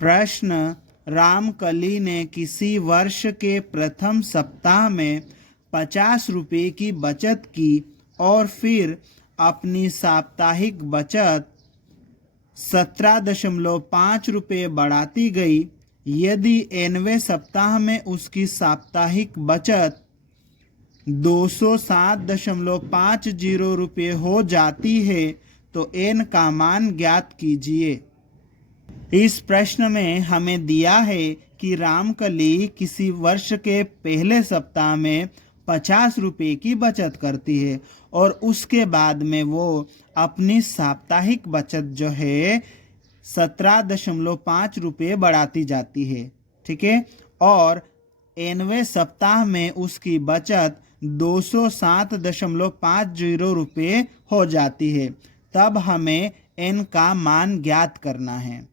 प्रश्न, रामकली ने किसी वर्ष के प्रथम सप्ताह में 50 रुपये की बचत की और फिर अपनी साप्ताहिक बचत 17.5 रुपये बढ़ाती गई। यदि 90वें सप्ताह में उसकी साप्ताहिक बचत 207.50 रुपये हो जाती है तो n का मान ज्ञात कीजिए। इस प्रश्न में हमें दिया है कि रामकली किसी वर्ष के पहले सप्ताह में 50 रुपये की बचत करती है और उसके बाद में वो अपनी साप्ताहिक बचत जो है 17.5 रुपये बढ़ाती जाती है। ठीक है, और 90वें सप्ताह में उसकी बचत 207.50 रुपये हो जाती है। तब हमें n का मान ज्ञात करना है।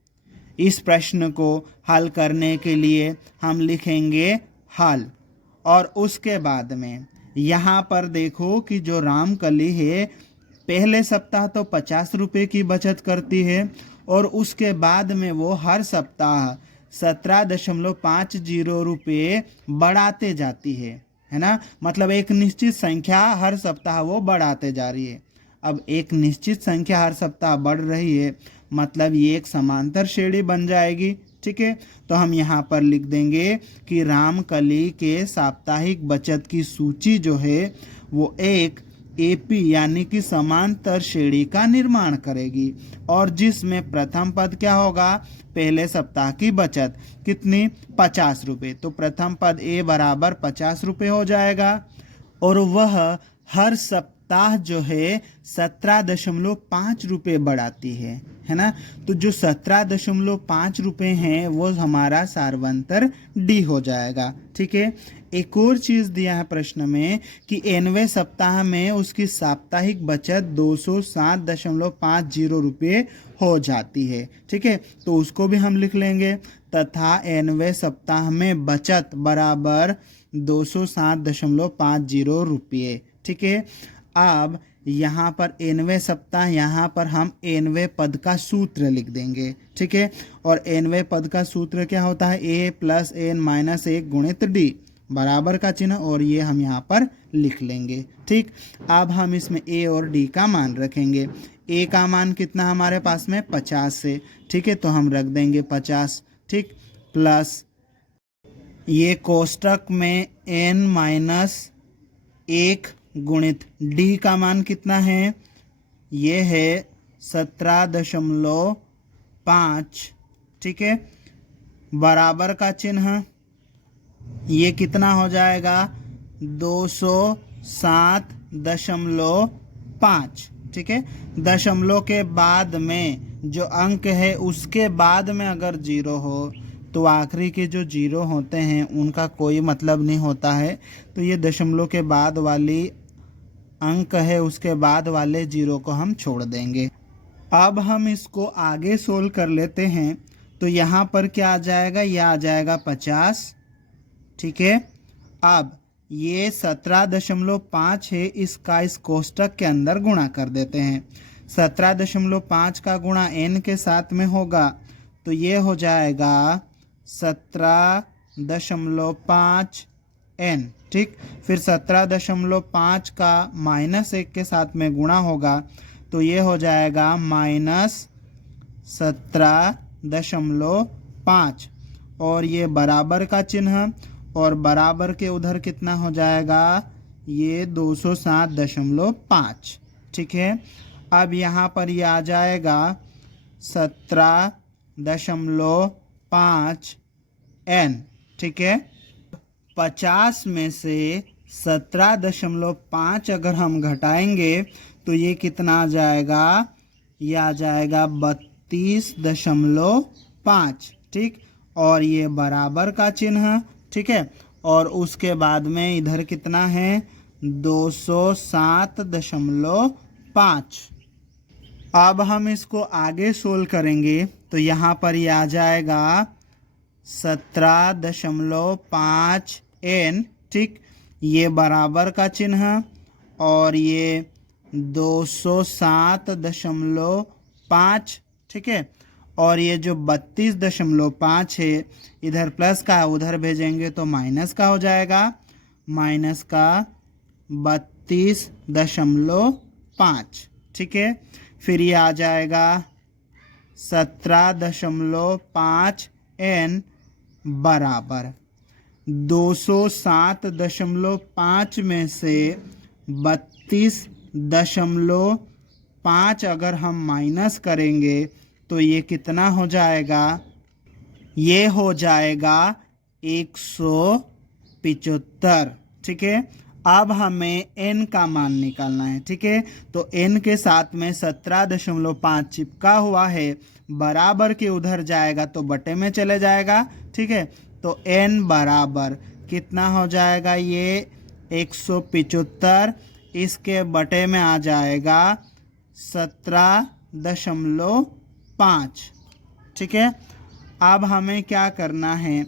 इस प्रश्न को हल करने के लिए हम लिखेंगे हल, और उसके बाद में यहाँ पर देखो कि जो रामकली है पहले सप्ताह तो 50 रुपये की बचत करती है और उसके बाद में वो हर सप्ताह 17.50 रुपये बढ़ाते जाती है ना। मतलब एक निश्चित संख्या हर सप्ताह वो बढ़ाते जा रही है। अब एक निश्चित संख्या हर सप्ताह बढ़ रही है मतलब ये एक समांतर श्रेणी बन जाएगी। ठीक है, तो हम यहाँ पर लिख देंगे कि रामकली के साप्ताहिक बचत की सूची जो है वो एक एपी यानी कि समांतर श्रेणी का निर्माण करेगी और जिसमें प्रथम पद क्या होगा, पहले सप्ताह की बचत कितनी 50 रुपये, तो प्रथम पद ए बराबर 50 रुपये हो जाएगा और वह हर सप्ताह जो है 17.5 रुपये बढ़ाती है ना। तो जो 17.5 रुपये हैं वो हमारा सार्वंतर डी हो जाएगा। ठीक है, एक और चीज दिया है प्रश्न में कि 90वें सप्ताह में उसकी साप्ताहिक बचत 207.50 रुपये हो जाती है। ठीक है, तो उसको भी हम लिख लेंगे तथा 90वें सप्ताह में बचत बराबर 207.50 रुपये। ठीक है, अब यहाँ पर 90वें सप्ताह, यहाँ पर हम 90वें पद का सूत्र लिख देंगे। ठीक है, और 90वें पद का सूत्र क्या होता है, a + n - 1 गुणित d बराबर का चिन्ह, और ये हम यहाँ पर लिख लेंगे। ठीक, अब हम इसमें a और d का मान रखेंगे। a का मान कितना हमारे पास में 50 है। ठीक है, तो हम रख देंगे 50। ठीक, प्लस ये कोष्टक में n - 1 गुणित d का मान कितना है, ये है 17.5। ठीक है, बराबर का चिन्ह, ये कितना हो जाएगा 207.5। ठीक है, दशमलव के बाद में जो अंक है उसके बाद में अगर 0 हो तो आखिरी के जो 0 होते हैं उनका कोई मतलब नहीं होता है। तो ये दशमलव के बाद वाली अंक है उसके बाद वाले 0 को हम छोड़ देंगे। अब हम इसको आगे सोल्व कर लेते हैं। तो यहाँ पर क्या आ जाएगा, यह आ जाएगा 50। ठीक है, अब ये 17.5 है, इसका इस कोष्टक के अंदर गुणा कर देते हैं। 17.5 का गुणा n के साथ में होगा तो ये हो जाएगा 17.5 n। ठीक, फिर 17.5 का -1 के साथ में गुणा होगा तो ये हो जाएगा -17.5 और ये बराबर का चिन्ह, और बराबर के उधर कितना हो जाएगा, ये 207.5। ठीक है, अब यहाँ पर ये आ जाएगा 17.5 n। ठीक है, 50 में से 17.5 अगर हम घटाएंगे तो ये कितना आ जाएगा, ये आ जाएगा 32.5। ठीक, और ये बराबर का चिन्ह। ठीक है, और उसके बाद में इधर कितना है 207.5। अब हम इसको आगे सोल्व करेंगे तो यहाँ पर ये आ जाएगा 17.5 n। ठीक, ये बराबर का चिन्ह और ये 207.5। ठीक है, और ये जो 32.5 है इधर प्लस का है, उधर भेजेंगे तो माइनस का हो जाएगा, माइनस का 32.5। ठीक है, फिर ये आ जाएगा 17.5 n बराबर 207.5 में से 32.5 अगर हम माइनस करेंगे तो ये कितना हो जाएगा, ये हो जाएगा 175। ठीक है, अब हमें n का मान निकालना है। ठीक है, तो n के साथ में 17.5 चिपका हुआ है, बराबर के उधर जाएगा तो बटे में चले जाएगा। ठीक है, तो n बराबर कितना हो जाएगा, ये 175, इसके बटे में आ जाएगा 17.5। ठीक है, अब हमें क्या करना है,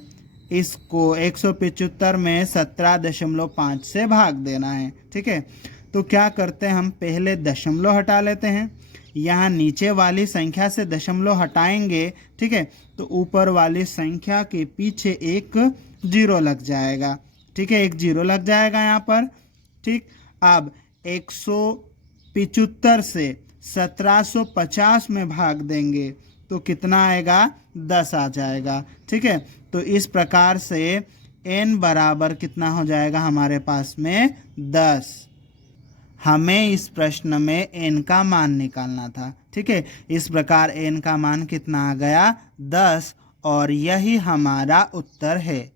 इसको 175 में 17.5 से भाग देना है। ठीक है, तो क्या करते हैं, हम पहले दशमलव हटा लेते हैं। यहाँ नीचे वाली संख्या से दशमलव हटाएंगे, ठीक है, तो ऊपर वाली संख्या के पीछे एक जीरो लग जाएगा। ठीक है, एक जीरो लग जाएगा यहाँ पर। ठीक, अब 175 से 1750 में भाग देंगे तो कितना आएगा, 10 आ जाएगा। ठीक है, तो इस प्रकार से n बराबर कितना हो जाएगा हमारे पास में 10। हमें इस प्रश्न में n का मान निकालना था। ठीक है, इस प्रकार n का मान कितना आ गया, 10, और यही हमारा उत्तर है।